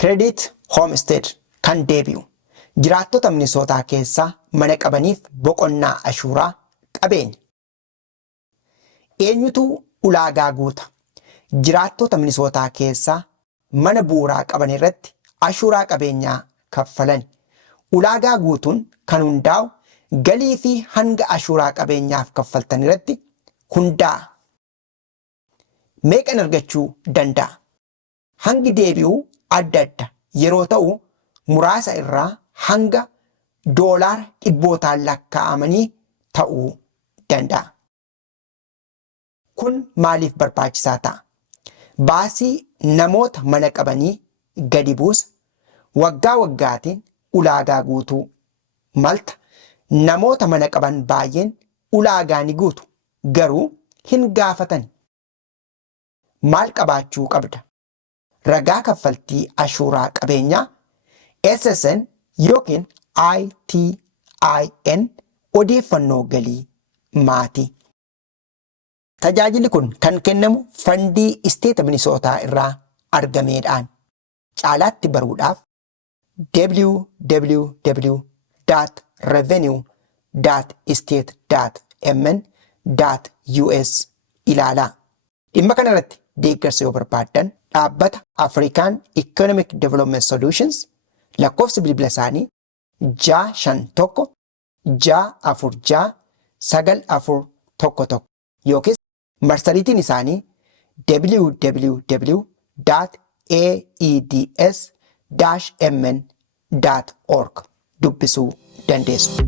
Credit Homestead kan deebi'u jiraattota Minisootaa keessaa mana qabaniif boqonnaa ashuuraa qabeenya. Eenyutu ulaagaa guuta? Jiraattota Minisootaa keessaa mana bu'uuraa qaban irratti ashuuraa qabeenyaa kaffalan. Ulaagaa guutuun kan hundaa'u galii fi hanga ashuuraa qabeenyaaf kaffaltan irratti hundaa'a. Meeqan argachuu danda'a? Hangi deebi'uu adda adda yeroo ta'u muraasa irraa hanga doolaara dhibbootaan lakkaa'amanii ta'uu danda'a. Kun maaliif barbaachisaa ta'a? Baasii namoota mana qabanii gadi buusa. Waggaa waggaatiin ulaagaa guutuu malta. Namoota mana qaban baay'een ulaagaa ni guutu garuu hin gaafatan. Maal qabaachuu qabda? Ragaa kaffaltii ashuuraa qabeenyaa SSN yookiin ITIN odeeffannoo galii maatii. Tajaajilli kun kan kennamu fandii isteeta Minisootaa irraa argameedhaan. Caalaatti baruudhaaf www.revenue.state.mn.us ilaalaa. Dhimma kana irratti deeggarsa yoo barbaaddan dhaabbata African Economic Development Solutions lakkoofsi bilbila isaanii 651 646 9411 yookiis marsariitiin isaanii www.aeds-mn.org dubbisuu dandeessu.